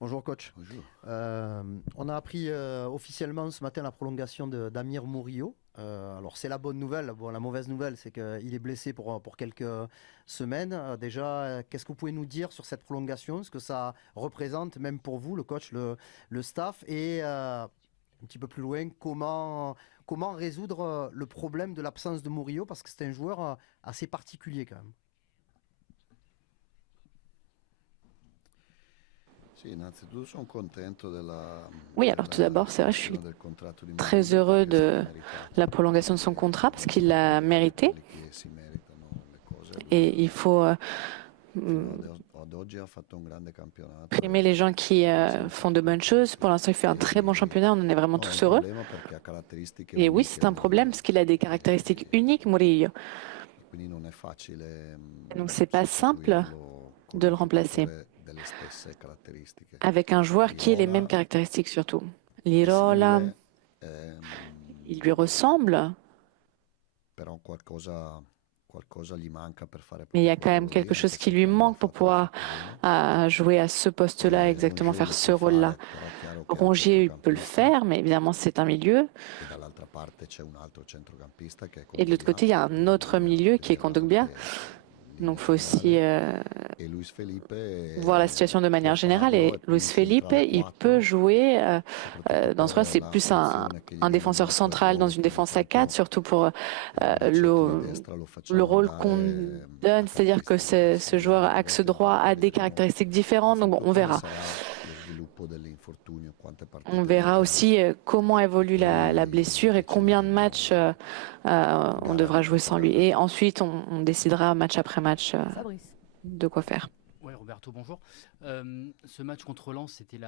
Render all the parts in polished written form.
Bonjour coach. Bonjour. On a appris officiellement ce matin la prolongation d'Amir Murillo. Alors c'est la bonne nouvelle. Bon, la mauvaise nouvelle, c'est qu'il est blessé pour quelques semaines. Déjà, qu'est-ce que vous pouvez nous dire sur cette prolongation? Ce que ça représente, même pour vous, le coach, le staff, et un petit peu plus loin, comment résoudre le problème de l'absence de Murillo? Parce que c'est un joueur assez particulier quand même. Sì, innanzitutto sono contento Oui, alors tout d'abord, c'est vrai, je dell'estensione suis del contratto di très Murillo heureux perché se lo de merita, la prolongation de son contrat parce qu'il l'a mérité quelli che si meritano le cose. Lui et il faut fino mm, ad oggi ha fatto un grande campionato primer les gens qui e se ne font de bonnes merita. choses. Pour l'instant, il fait un très bon E, championnat, on en est vraiment no, è un tous heureux. problema perché ha caratteristiche Et oui, uniche c'est un problème parce qu'il a des caractéristiques uniques, Murillo. e quindi non è facile Et donc, c'est pas simple sostituirlo con de le un remplacer giocatore delle stesse caratteristiche. avec un joueur qui ait les mêmes Lirola caractéristiques surtout. è Lirola, simile, il lui ressemble, però qualcosa gli manca per fare mais il y proprio a quand quel même ruolo lì, quelque chose anche qui se lui quando l'ha manque pour fatto l'ha pouvoir fatto bene. jouer à ce poste-là, Rongier exactement faire lo ce può rôle-là. fare, però è chiaro che è un Rongier, il peut le centrocampista faire, mais évidemment, c'est un milieu. e dall'altra parte c'è un altro centrocampista che è Et de l'autre Kondogbia, côté, il y a un quindi autre bisogna milieu qui est vederla Kondogbia. anche lì Donc, in il faut aussi generale. E Luis Felipe voir la situation de può manière générale. farlo, Et è più Luis un Felipe, centrale il peut 4, jouer soprattutto dans ce rôle. per C'est la plus funzione che gli un viene défenseur data dal central dans ruolo, une quindi défense à 4, proprio surtout pour il centro di destra lo le facciamo rôle qu'on andare donne. a C'est-à-dire que caratteristiche diverse, ce joueur quindi axe droit a des vedremo caractéristiques différentes. Donc, bon, appunto on come verra. sarà lo sviluppo dell'infortunio, quante On partite verra giocherà aussi comment e évolue la poi blessure et combien de matchs decideremo on gara devra dopo jouer sans gara. lui. Et ensuite, on décidera match après match Fabrice. de quoi faire. Ouais, Roberto, bonjour. Ce match contre Lens, c'était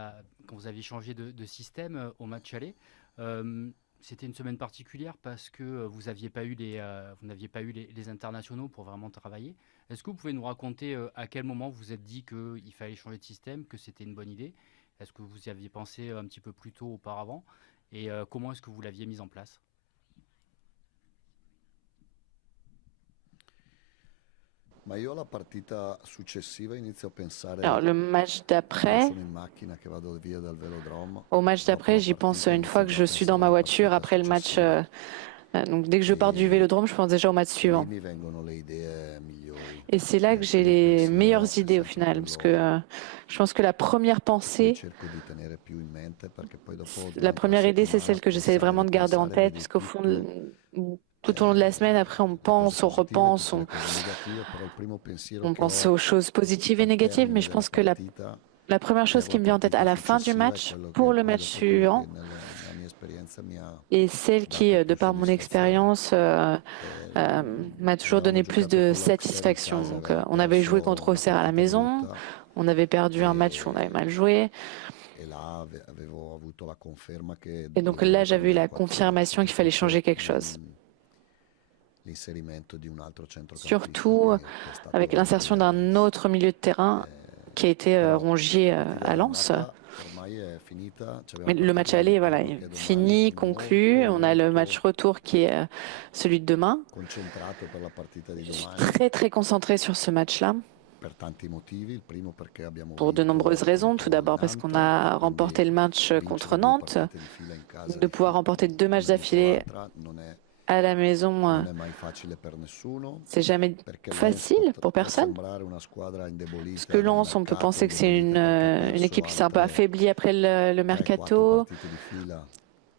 quand vous aviez changé de système au match aller. Euh, C'était une semaine particulière parce que vous n'aviez pas eu les internationaux pour vraiment travailler. Est-ce que vous pouvez nous raconter à quel moment vous vous êtes dit qu'il fallait changer de système, que c'était une bonne idée? Est-ce que vous y aviez pensé un petit peu plus tôt auparavant? Et comment est-ce que vous l'aviez mis en place? Ma io la partita successiva inizio a pensare Alors, le match quando d'après, sono in macchina che vado via dal velodrome, au match dopo d'après, la j'y pense partita une fois inizio que già a je suis dans pensare ma alla voiture partita après le match. successiva Donc, dès que je pars du e, Vélodrome, je pense déjà au match e lì suivant. mi vengono le idee migliori. Et c'est là que Il j'ai primo les pensiero meilleures è idées au sempre final, parce que quello je pense que la première che pensée, cerco di tenere più in mente perché poi dopo la durante la première idée, c'est settimana celle que j'essaie pensare, vraiment de garder en ripensare, tête, vedi puisqu'au fond, tout au long de la semaine, après, on le cose pense, on positive, repense, tutte le cose negative, però il primo pensiero on che pense ho aux choses positives et al négatives, mais termine je della pense que partita la première chose per qui la me vient en tête à partita la fin du successiva è match, quello pour che le poi match dopo quello che suivant, nella mia esperienza mi ha et celle qui, dato de più par mon soddisfazione. expérience, m'a toujours Avevamo donné plus giocato de con l'Auxerre in satisfaction. casa, Donc, avevamo on avait joué perso contre una Auxerre à la partita maison, brutta on avait perdu un match où on avait mal e, joué. e là avevo avuto la conferma che Et donc là, dovevo j'avais eu cambiare la qualcosa, confirmation qu'il fallait changer soprattutto quelque chose. l'inserimento di un altro centrocampista Surtout che è stato avec l'insertion Rongier. d'un autre milieu de terrain qui a été Però Rongier partita à Lens. d'andata ormai è finita, c'è Mais una le partita match di aller, voilà, ritorno est che è domani, fini, sono conclu. molto On a le match molto retour qui est celui de demain. concentrato per la partita di Je suis domani très très concentrée sur ce match-là per tanti motivi. Il primo perché abbiamo pour de nombreuses vinto raisons. Tout contro il d'abord parce qu'on Nantes e a remporté quindi le match contre vincere due Nantes. partite di fila in casa De pouvoir remporter deux matchs una dietro d'affilée l'altra à la maison, non è mai facile per nessuno, c'est jamais perché Lens facile pour può personne. sembrare una squadra Parce que indebolita dal Lens, on peut mercato, penser que c'est indebolita perché ha une perso équipe qui s'est un peu altre affaiblie après le 3-4 mercato, partite di fila,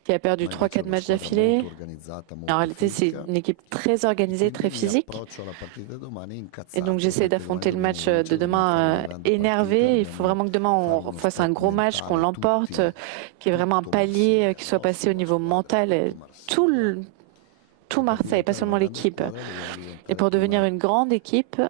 qui a perdu ma invece è 3-4 una matchs squadra molto d'affilée. organizzata, En molto réalité, c'est fisica une équipe très e organisée, quindi très mi physique. approccio alla partita di domani Et donc, incazzato j'essaie perché domani d'affronter le dobbiamo match de vincere, dobbiamo fare una demain grande partita, énervé. Il faut dobbiamo vraiment que demain, fare on uno fasse un sport gros match, qu'on mentale, l'emporte, tutti, qu'il y ait vraiment un tutto palier Marsiglia, qui soit non passé au solo la niveau squadra, mental. tutto Tout, Marsiglia. tout E per Marseille, pas diventare una seulement grande l'équipe. squadra dobbiamo Et diventare pour devenir prima une grande équipe,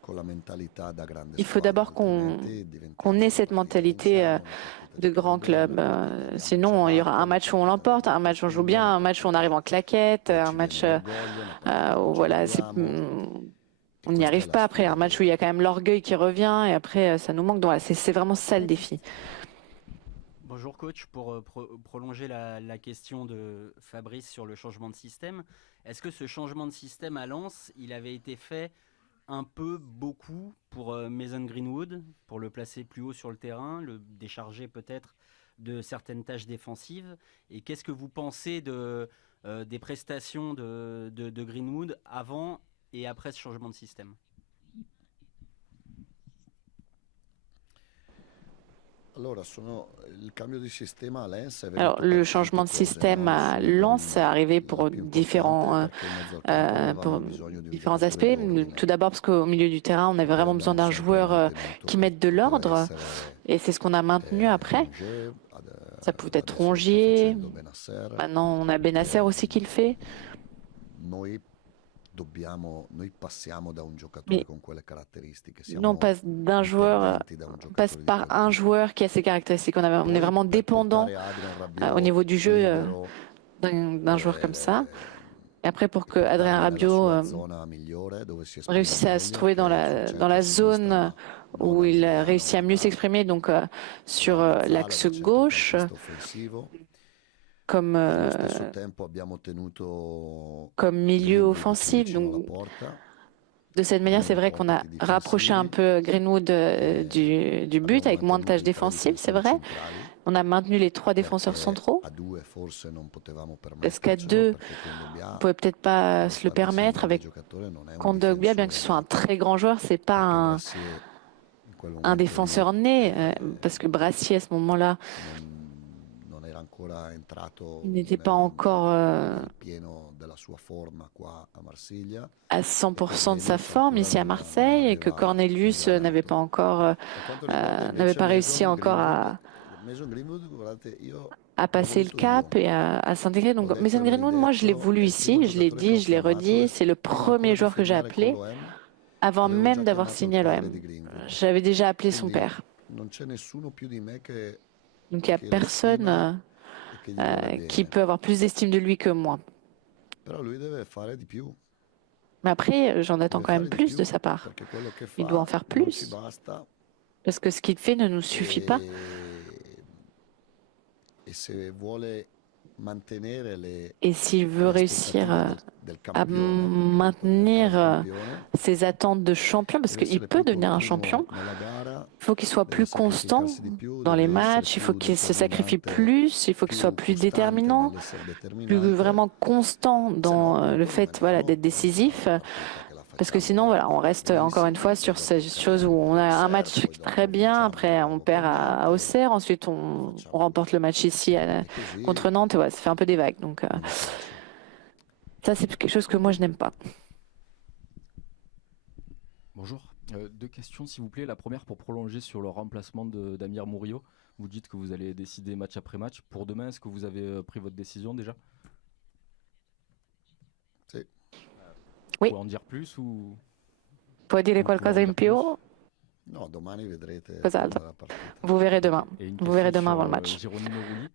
con la mentalità da grande il faut squadra, d'abord altrimenti qu'on diventiamo ait una cette partita mentalité vinciamo, una partita de giochiamo grand bene, club. una partita abbiamo Sinon, il y aura cebato, un una match où on partita l'emporte, un dobbiamo match où on joue bien, spingere, un una match où on arrive partita en claquette, poi un ci viene match l'orgoglio, una partita che où non ce voilà, l'abbiamo e on n'y questa è arrive la pas après. sfida Un match où il y a quand même l'orgueil qui revient et après ça nous manque. Donc voilà, c'est vraiment ça le défi. Baptiste. Bonjour coach, pour prolonger la question de Fabrice sur le changement de système, est-ce que ce changement de système à Lens, il avait été fait un peu beaucoup pour Mason Greenwood, pour le placer plus haut sur le terrain, le décharger peut-être de certaines tâches défensives. Et qu'est-ce que vous pensez des prestations de Greenwood avant et après ce changement de système? Alors, le changement de système à Lens est arrivé pour différents aspects. Tout d'abord parce qu'au milieu du terrain, on avait vraiment besoin d'un joueur qui mette de l'ordre, et c'est ce qu'on a maintenu après. Ça pouvait être Rongier, maintenant on a Bennacer aussi qui le fait. Mais nous, on passe passe par un joueur qui a ces caractéristiques. On est vraiment dépendant au niveau du jeu d'un joueur comme ça. Et après, pour que Adrien Rabiot réussisse à se trouver dans la zone où il réussit à mieux s'exprimer, donc sur l'axe gauche, comme milieu offensif. Donc, de cette manière, c'est vrai qu'on a rapproché un peu Greenwood du but avec moins de tâches défensives, c'est vrai. On a maintenu les 3 défenseurs centraux. Parce qu'à 2, on ne pouvait peut-être pas se le permettre. Avec Kondogbia, bien que ce soit un très grand joueur, c'est pas un défenseur né. Parce que Brassier, à ce moment-là, il n'était pas encore à 100% de sa forme ici à Marseille, et que Cornelius n'avait pas réussi encore à passer le cap et à s'intégrer. Donc Mason Greenwood, moi je l'ai voulu ici, je l'ai dit, je l'ai redit, c'est le premier joueur que j'ai appelé avant même d'avoir signé à l'OM. J'avais déjà appelé son père. Donc il n'y a personne qui peut avoir plus d'estime de lui que moi. Mais après, j'en attends quand même plus de sa part. Il doit en faire plus. Parce que ce qu'il fait ne nous suffit pas. Et s'il veut réussir à maintenir ses attentes de champion, parce qu'il peut devenir un champion, il faut qu'il soit plus constant dans les matchs, il faut qu'il se sacrifie plus, il faut qu'il soit plus déterminant, plus vraiment constant dans le fait d'être décisif. Parce que sinon, on reste encore une fois sur ces choses où on a un match très bien, après on perd à Auxerre, ensuite on remporte le match ici contre Nantes, et ça fait un peu des vagues. Donc ça, c'est quelque chose que moi, je n'aime pas. Bonjour. 2 questions, s'il vous plaît. La première, pour prolonger sur le remplacement d'Amir Murillo. Vous dites que vous allez décider match après match. Pour demain, est-ce que vous avez pris votre décision déjà? Oui. Puoi en dire plus ou... Puoi dire qualcosa in più? Cos'altro? Vous verrez demain. Vous verrez demain avant le match. Geronimo Rulli.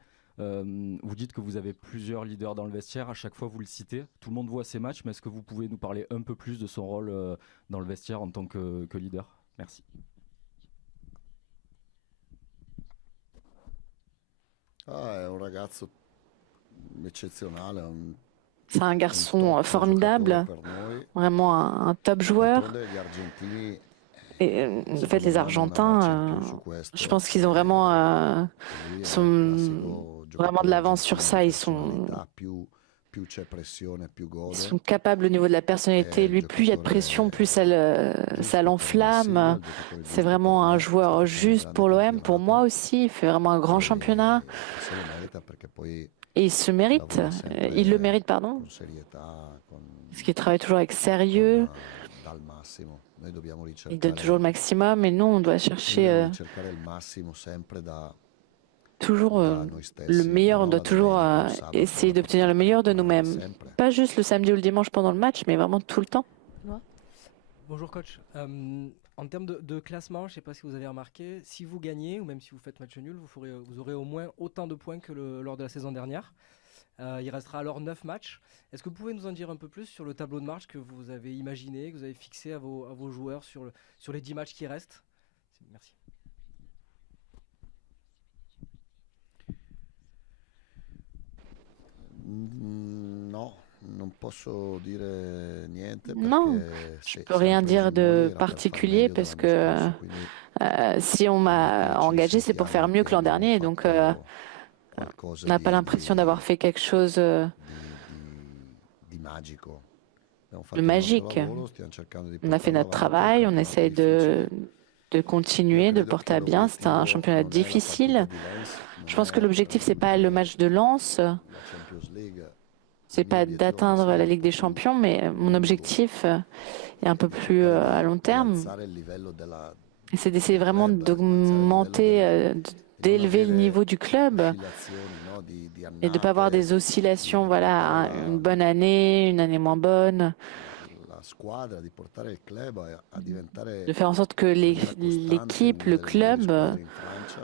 Vous dites que vous avez plusieurs leaders dans le vestiaire, à chaque fois vous le citez, tout le monde voit ces matchs, mais est-ce que vous pouvez nous parler un peu plus de son rôle dans le vestiaire en tant que leader? Merci. C'est un garçon formidable, vraiment un top joueur. Et en fait, les Argentins, je pense qu'ils ont vraiment, sont vraiment de l'avance sur ça. Ils sont capables au niveau de la personnalité. Lui, plus il y a de pression, plus ça l'enflamme. C'est vraiment un joueur juste pour l'OM. Pour moi aussi, il fait vraiment un grand championnat. Et il se mérite. Il le mérite, pardon. Parce qu'il travaille toujours avec sérieux. Il donne toujours le maximum. Et nous, on doit chercher toujours le meilleur. On doit toujours essayer d'obtenir le meilleur de nous-mêmes. Pas juste le samedi ou le dimanche pendant le match, mais vraiment tout le temps. Bonjour coach. En termes de classement, je ne sais pas si vous avez remarqué, si vous gagnez ou même si vous faites match nul, vous aurez au moins autant de points que lors de la saison dernière. Il restera alors 9 matchs. Est-ce que vous pouvez nous en dire un peu plus sur le tableau de marche que vous avez imaginé, que vous avez fixé à vos joueurs sur les 10 matchs qui restent? Merci. No, non Non, je peux rien dire de particulier parce que si on m'a engagé, c'est pour faire mieux que l'an dernier. Donc, on n'a pas l'impression d'avoir fait quelque chose de magique. On a fait notre travail, on essaye de continuer, de porter à bien. C'est un championnat difficile. Je pense que l'objectif, c'est pas le match de Lens, c'est pas d'atteindre la Ligue des Champions, mais mon objectif est un peu plus à long terme. C'est d'essayer vraiment d'augmenter, d'élever le niveau du club et de ne pas avoir des oscillations, voilà, une bonne année, une année moins bonne. De faire en sorte que l'équipe, le club,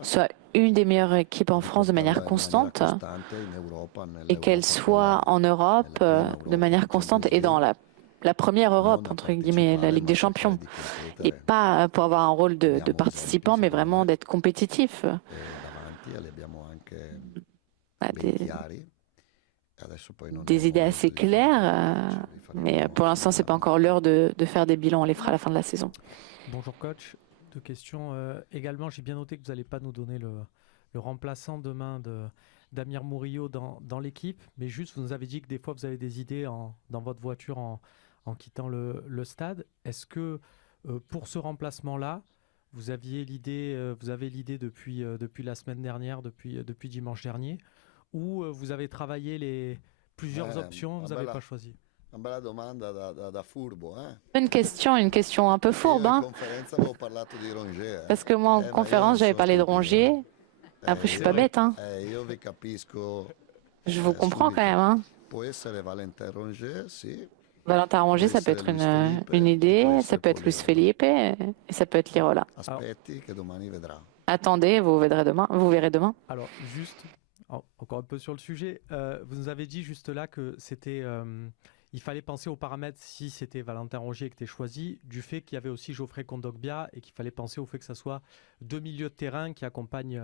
soit une des meilleures équipes en France de manière constante et qu'elle soit en Europe de manière constante et dans la première Europe, entre guillemets, la Ligue des Champions. Et pas pour avoir un rôle de participant, mais vraiment d'être compétitif. Des idées assez claires, mais pour l'instant, c'est pas encore l'heure de faire des bilans. On les fera à la fin de la saison. Bonjour coach, 2 questions. Également, j'ai bien noté que vous n'allez pas nous donner le remplaçant demain d'Amir Murillo dans l'équipe, mais juste vous nous avez dit que des fois vous avez des idées dans votre voiture en quittant le stade. Est-ce que pour ce remplacement-là, vous avez l'idée depuis la semaine dernière, depuis dimanche dernier, ou vous avez travaillé plusieurs options, vous n'avez pas choisi? Une question un peu fourbe. Parce que moi, en conférence, j'avais parlé de Rongier. Après, je suis pas bête. Je vous comprends quand même. Valentin Rongier, ça peut être une idée, ça peut être Luis Felipe et ça peut être Lirola. Attendez, vous verrez demain. Alors, juste, encore un peu sur le sujet, vous nous avez dit juste là que c'était... il fallait penser aux paramètres si c'était Valentin Rongier qui était choisi, du fait qu'il y avait aussi Geoffrey Kondogbia et qu'il fallait penser au fait que ça soit 2 milieux de terrain qui accompagnent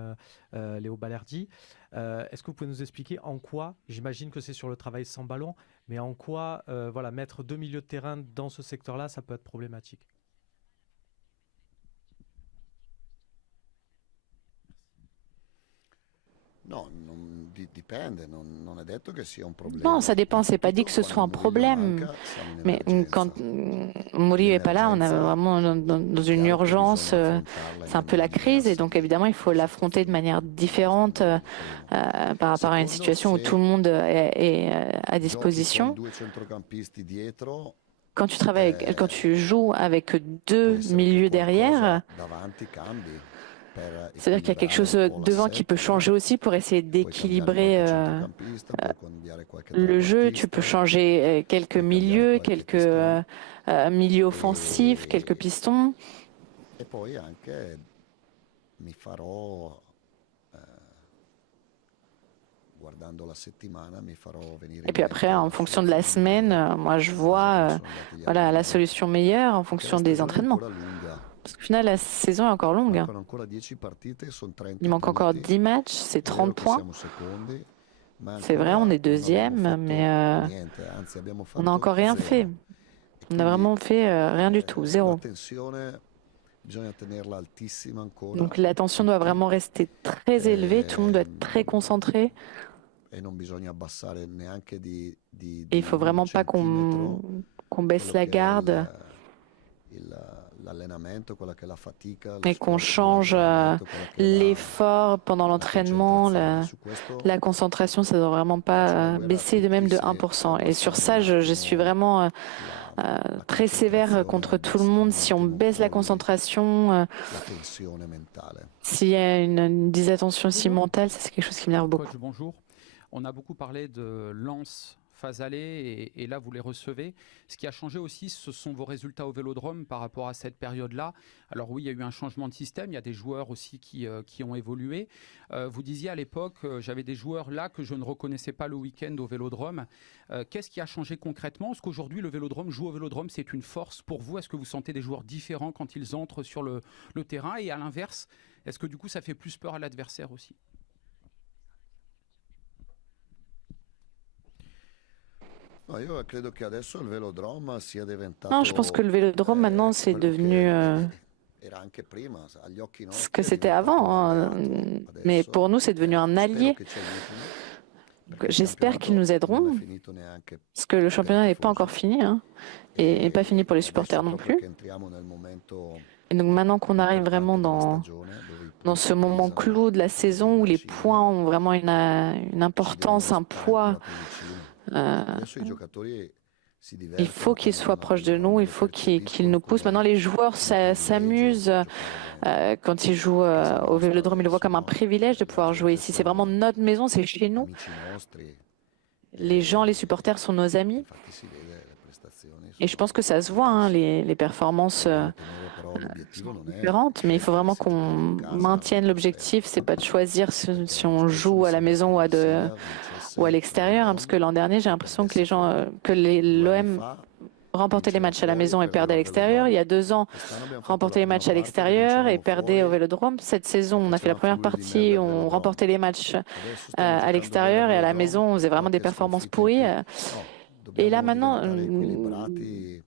Léo Balerdi. Est-ce que vous pouvez nous expliquer en quoi, j'imagine que c'est sur le travail sans ballon, mais en quoi mettre 2 milieux de terrain dans ce secteur-là, ça peut être problématique? Non, ça dépend. C'est pas dit que ce soit un problème. Mais quand Murillo n'est pas là, on est vraiment dans une urgence. C'est un peu la crise. Et donc, évidemment, il faut l'affronter de manière différente par rapport à une situation où tout le monde est à disposition. Quand tu joues avec 2 milieux derrière, c'est-à-dire qu'il y a quelque chose devant qui peut changer aussi pour essayer d'équilibrer le jeu. Tu peux changer quelques milieux, quelques milieux offensifs, quelques pistons. Et puis après, en fonction de la semaine, moi je vois la solution meilleure en fonction des entraînements. Parce qu'au final, la saison est encore longue. Il manque encore 10 matchs, c'est 30 points. C'est vrai, on est deuxième, mais on n'a encore rien fait. On n'a vraiment fait rien du tout, zéro. Donc l'attention doit vraiment rester très élevée, tout le monde doit être très concentré. Et il ne faut vraiment pas qu'on baisse la garde. Et qu'on change l'effort pendant l'entraînement, la concentration, ça ne doit vraiment pas baisser de même de 1%. Et sur ça, je suis vraiment très sévère contre tout le monde. Si on baisse la concentration, s'il y a une désattention aussi mentale, ça c'est quelque chose qui m'énerve beaucoup. Coach, bonjour. On a beaucoup parlé de Lens phase aller et là vous les recevez. Ce qui a changé aussi, ce sont vos résultats au Vélodrome par rapport à cette période-là. Alors oui, il y a eu un changement de système, il y a des joueurs aussi qui ont évolué. Vous disiez à l'époque, j'avais des joueurs là que je ne reconnaissais pas le week-end au Vélodrome. Qu'est-ce qui a changé concrètement? Est-ce qu'aujourd'hui le Vélodrome, jouer au Vélodrome, c'est une force pour vous? Est-ce que vous sentez des joueurs différents quand ils entrent sur le terrain? Et à l'inverse, est-ce que du coup ça fait plus peur à l'adversaire aussi? No, io credo che adesso il velodrome sia Non, je pense que le diventato vélodrome maintenant c'est quello devenu che era anche prima, agli occhi ce nostri que è c'était diventato avant, un hein. alleato. Mais Adesso pour nous c'est devenu un spero allié. che ci aiutino, Donc, perché il j'espère qu'ils nous campionato non è aideront, finito neanche parce que le per i championnat n'est pas encore tifosi. fini, hein, et pas fini pour les supporters Adesso non proprio plus. che entriamo nel momento Et donc maintenant qu'on arrive vraiment importante della stagione, dove i dans ce punti moment pesano clou de la come dei saison où les bacini, points ont vraiment une ci devono importance, un stare poids, ancora più vicino. Adesso i giocatori si il divertono faut qu'ils quando soient vanno al proches de nous, velodrome, il li faut qu'ils percepiscono nous poussent. Maintenant, come les joueurs un privilegio s'amusent giocare bene. quand ils jouent Casa au nostra Vélodrome, ils le voient adesso, comme un no? privilège de La pouvoir jouer gente ici. C'est vraiment sono notre maison, c'est chez nous. amici nostri. Les gens, les supporters sont nos amis. Infatti si vede, le prestazioni Et je sono pense que ça se voit, hein, les performances dobbiamo ottenere, però l'obiettivo non è différentes, mais il faut vraiment se gioca qu'on in casa, maintienne è l'objectif. C'est pas de choisir si perché on l'anno scorso joue mi à la sembra che maison Marsiglia ou à vincesse l'extérieur, hein, parce que l'an dernier, j'ai e l'impression que les perdesse gens, fuori. que 2 anni l'OM fa remportait les vinceva matchs à la fuori e maison et perdait perdeva à al l'extérieur. Il y velodrome. a 2 ans, Quest'anno abbiamo fatto remportait la les prima matchs à parte che l'extérieur et vincevamo perdait au fuori Vélodrome. Cette saison, e on a fait la facevamo première figure di merda partie, al on velodrome. remportait les matchs Adesso stiamo à giocando bene al l'extérieur et à la velodrome, maison, on faisait vraiment des qualche performances sconfitta in pourries. più. No, Et là dobbiamo maintenant, diventare equilibrati.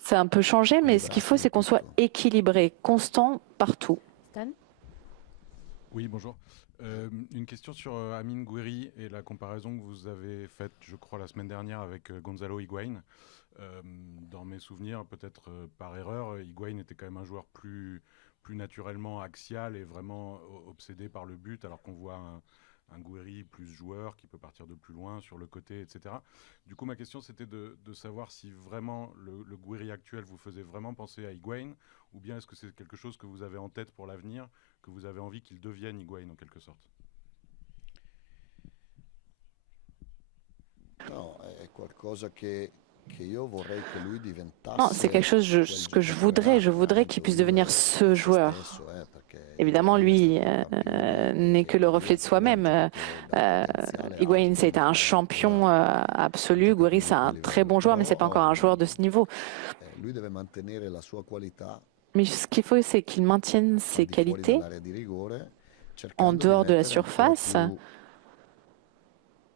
c'est un peu changé, mais ce qu'il faut, c'est qu'on soit équilibré, constant partout. Stan? Oui, bonjour. Une question sur Amine Gouiri et la comparaison que vous avez faite, je crois, la semaine dernière avec Gonzalo Higuaín. Dans mes souvenirs, peut-être par erreur, Higuaín était quand même un joueur plus naturellement axial et vraiment obsédé par le but, alors qu'on voit un Gouiri plus joueur qui peut partir de plus loin sur le côté, etc. Du coup, ma question, c'était de savoir si vraiment le Gouiri actuel vous faisait vraiment penser à Higuaín, ou bien est-ce que c'est quelque chose que vous avez en tête pour l'avenir, que vous avez envie qu'il devienne Higuaín en quelque sorte? No, è qualcosa che io vorrei che lui diventasse. Non, c'est quelque chose que je voudrais. Je voudrais qu'il puisse devenir ce joueur. Évidemment, lui n'est que le reflet de soi-même. Higuaín, c'est un champion absolu. Gouiri, c'est un très bon joueur, mais c'est pas encore un joueur de ce niveau. Lui deve mantenere la sua qualità Mais ce qu'il faut, c'est qu'il maintienne ses al di fuori qualités dell'area di rigore, en cercando di dehors de la mettere ancora surface, più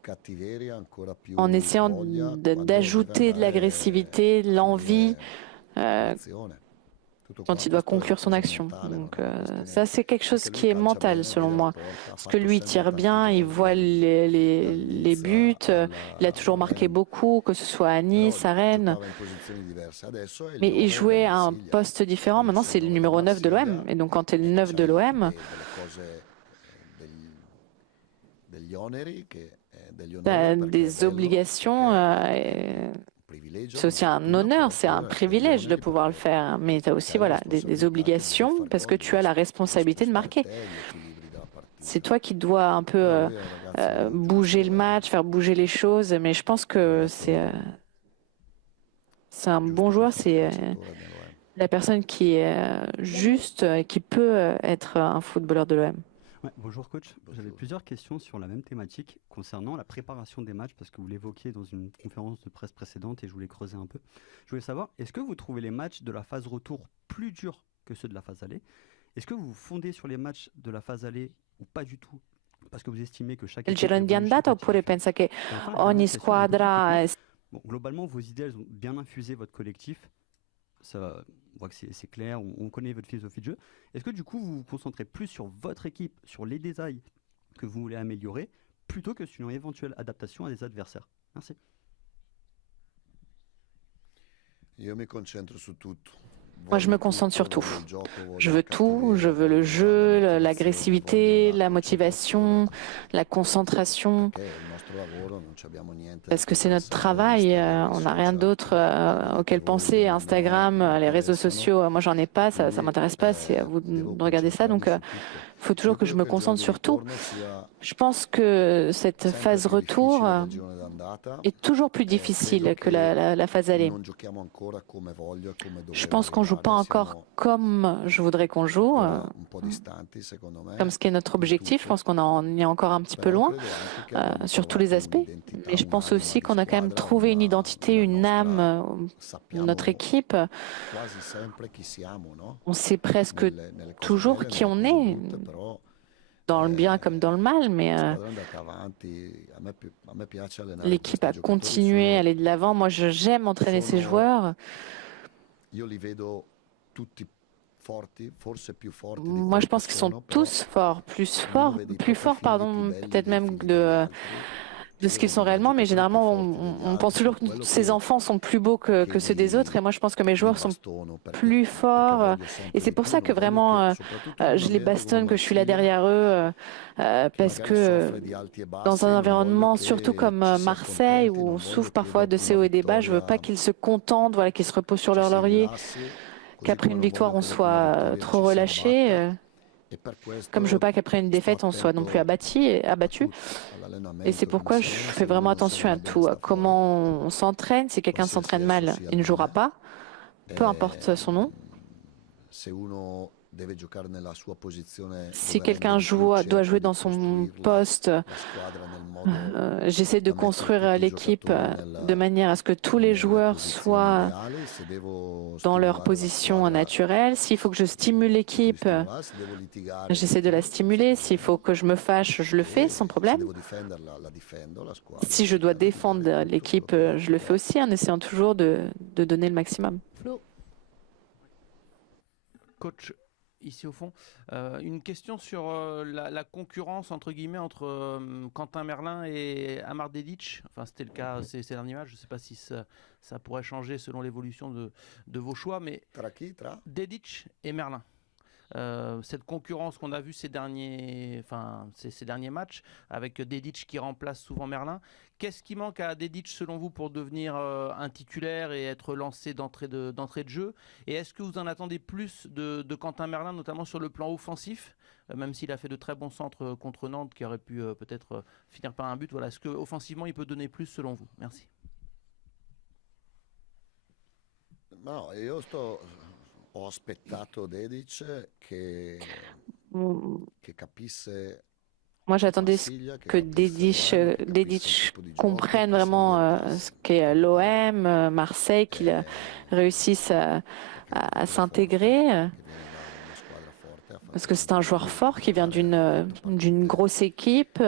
cattiveria, ancora più en essayant voglia quando d'ajouter deve de l'agressivité, de andare a l'envie finire l'azione. Tutto quand il doit questo è conclure son cosa action. mentale, Donc no? Questo è- ça, c'est quelque chose perché qui lui est calcia mental, bene, selon vede la moi. porta, ha Parce que fatto lui, il sempre tire tanti bien, il gol voit les dall'Inizia buts, alla il a toujours marqué Rennes, beaucoup, que ce soit à però Nice, à Rennes. giocava in posizioni diverse. Adesso è il Mais il 9 jouait del à un Marsiglia. poste différent. Maintenant, c'est le Essendo numéro del 9 de l'OM. Marsiglia, Et donc, quand tu es le 9 de c'hai l'OM, delle cose, degli oneri degli tu as oneri perché è des bello, obligations. perché un privilegio, C'est aussi un una honneur, c'est un fortuna, privilège degli de oneri pouvoir le perché faire. Mais tu as aussi c'hai la voilà, des responsabilità di obligations far parce que gol, tu as la di responsabilité de spostare marquer. te, gli equilibri della partita. C'est toi qui dois un peu Però lui è un ragazzo bouger le giusto, match, faire bouger les choses. Mais je pense que c'est un bon giusto joueur, per fare c'est calciatore dell'OM. la personne qui est juste et qui peut être un footballeur de l'OM. Ouais, bonjour coach, j'avais plusieurs questions sur la même thématique concernant la préparation des matchs parce que vous l'évoquiez dans une conférence de presse précédente et je voulais creuser un peu. Je voulais savoir, est-ce que vous trouvez les matchs de la phase retour plus durs que ceux de la phase aller? Est-ce que vous vous fondez sur les matchs de la phase aller ou pas du tout? Parce que vous estimez que chaque Il équipe girone di évolue andata chaque oppure équipe. pensa che Et enfin, la dernière ogni question, un peu plus squadra technique. Bon, globalement, vos idées, elles ont bien infusé votre collectif. Ça, on voit que c'est clair, on connaît votre philosophie de jeu. Est-ce que du coup, vous vous concentrez plus sur votre équipe, sur les détails que vous voulez améliorer, plutôt que sur une éventuelle adaptation à des adversaires? Merci. Io mi concentro su tutto. Moi, je me concentre sur tout. Je veux tout, je veux le jeu, l'agressivité, la motivation, la concentration. Parce que c'est notre travail, on n'a rien d'autre auquel penser. Instagram, les réseaux sociaux, moi j'en ai pas, ça m'intéresse pas, c'est à vous de regarder ça. Donc il faut toujours que je me concentre sur tout. Je pense que cette phase retour est toujours plus difficile que la phase aller. Je pense qu'on joue pas encore comme je voudrais qu'on joue, comme ce qui est notre objectif. Je pense qu'on en est encore un petit peu loin sur tous les aspects. Mais je pense aussi qu'on a quand même trouvé une identité, une âme de notre équipe. On sait presque toujours qui on est. dans le bien comme dans le mal, mais l'équipe a continué à aller de l'avant. Moi, j'aime entraîner ces joueurs. Moi, je pense qu'ils sont tous forts, plus forts, pardon, peut-être même de ce qu'ils sont réellement, mais généralement, on pense toujours que ces enfants sont plus beaux que ceux des autres, et moi, je pense que mes joueurs sont plus forts, et c'est pour ça que vraiment, je les bastonne, que je suis là derrière eux, parce que dans un environnement, surtout comme Marseille, où on souffre parfois de ces hauts et des bas, je veux pas qu'ils se contentent, voilà, qu'ils se reposent sur leur laurier, qu'après une victoire, on soit trop relâché. Comme je veux pas qu'après une défaite, on soit non plus abattu. Et c'est pourquoi je fais vraiment attention à tout. Comment on s'entraîne. Si quelqu'un s'entraîne mal, il ne jouera pas, peu importe son nom. Si quelqu'un doit jouer dans son poste, j'essaie de construire l'équipe de manière à ce que tous les joueurs soient dans leur position naturelle. S'il faut que je stimule l'équipe, j'essaie de la stimuler. S'il faut que je me fâche, je le fais sans problème. Si je dois défendre l'équipe, je le fais aussi en essayant toujours de donner le maximum. Coach, ici au fond, une question sur la concurrence entre guillemets entre Quentin Merlin et Amar Dedić. Enfin, c'était le cas ces derniers matchs. Je ne sais pas si ça pourrait changer selon l'évolution de vos choix, mais Dedić et Merlin. Cette concurrence qu'on a vue ces derniers matchs avec Dedić qui remplace souvent Merlin. Qu'est-ce qui manque à Dedić selon vous pour devenir un titulaire et être lancé d'entrée de jeu? Et est-ce que vous en attendez plus de Quentin Merlin, notamment sur le plan offensif, même s'il a fait de très bons centres contre Nantes qui auraient pu peut-être finir par un but? Voilà, est-ce que offensivement il peut donner plus selon vous? Merci. No, ho aspettato Dedić che capisse. Moi, j'attendais que Dedić comprenne vraiment ce qu'est l'OM, Marseille, qu'il réussisse à s'intégrer. Parce que c'est un joueur fort qui vient d'une grosse équipe. Il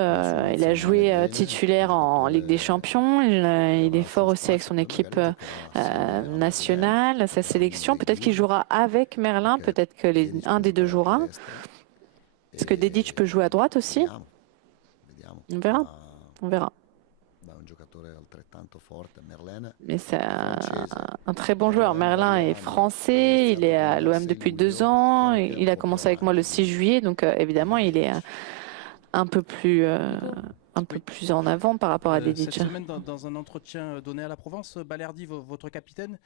a joué titulaire en Ligue des Champions. Il est fort aussi avec son équipe nationale, sa sélection. Peut-être qu'il jouera avec Merlin. Peut-être que un des deux jouera. Est-ce que Dedić peut jouer à droite aussi? On verra. On verra. Mais c'est un très bon joueur. Merlin est français, il est à l'OM depuis 2 ans. Il a commencé avec moi le 6 juillet, donc évidemment, il est un peu plus en avant par rapport à Dedić. Cette semaine, dans un entretien donné à la Provence, Balerdi, votre capitaine,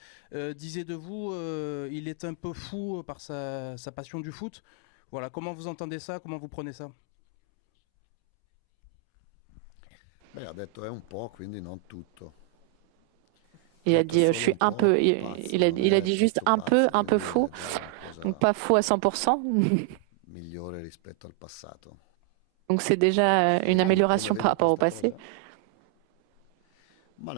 disait de vous il est un peu fou par sa passion du foot. Voilà, comment vous entendez ça? Comment vous prenez ça? Il a dit, je suis un peu. Il a dit juste un peu fou, donc pas fou à 100%. Donc c'est déjà une amélioration par rapport au passé. Moi,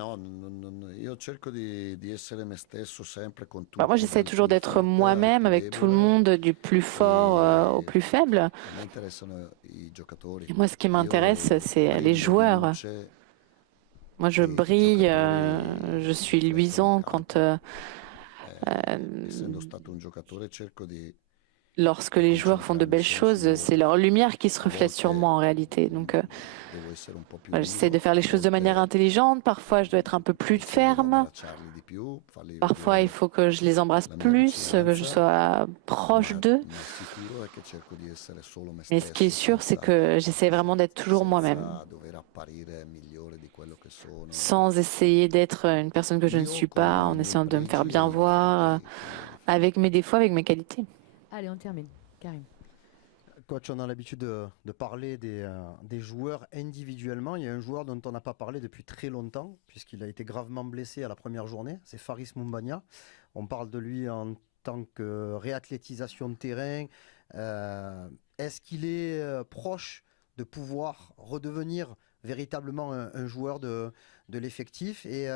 j'essaie toujours d'être moi-même avec tout le monde, du plus fort au plus faible. Et moi, ce qui m'intéresse, c'est les joueurs. Moi, je brille, je suis luisant quand lorsque les joueurs font de belles choses, c'est leur lumière qui se reflète sur moi en réalité. Donc, j'essaie de faire les choses de manière intelligente. Parfois, je dois être un peu plus ferme. Parfois, il faut que je les embrasse plus, que je sois proche d'eux. Mais ce qui est sûr, c'est que j'essaie vraiment d'être toujours moi-même, sans essayer d'être une personne que je ne suis pas, en essayant de me faire bien voir, avec mes défauts, avec mes qualités. Allez, on termine. Karim. Coach, on a l'habitude de parler des joueurs individuellement. Il y a un joueur dont on n'a pas parlé depuis très longtemps, puisqu'il a été gravement blessé à la première journée, c'est Faris Moumbagna. On parle de lui en tant que réathlétisation de terrain. Est-ce qu'il est proche de pouvoir redevenir véritablement un joueur de l'effectif et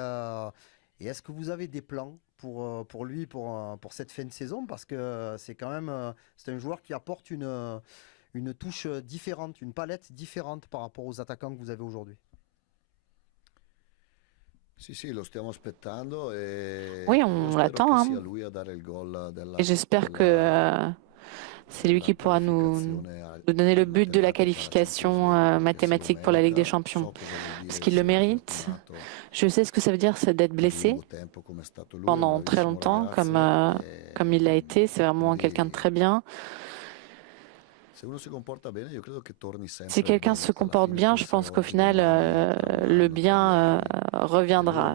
est-ce que vous avez des plans pour lui, pour cette fin de saison? Parce que c'est quand même c'est un joueur qui apporte une une touche différente, une palette différente par rapport aux attaquants que vous avez aujourd'hui? Oui, on l'attend, hein. Et j'espère que c'est lui qui pourra nous donner le but de la qualification mathématique pour la Ligue des Champions, parce qu'il le mérite. Je sais ce que ça veut dire, c'est d'être blessé pendant très longtemps, comme il l'a été. C'est vraiment quelqu'un de très bien. Si quelqu'un se comporte bien, je pense qu'au final, le bien reviendra.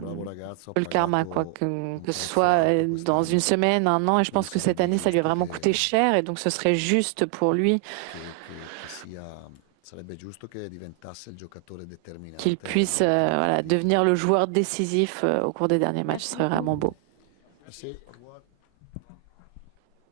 Le karma, quoi, que ce soit dans une semaine, un an. Et je pense que cette année, ça lui a vraiment coûté cher. Et donc, ce serait juste pour lui qu'il puisse devenir le joueur décisif au cours des derniers matchs. Ce serait vraiment beau.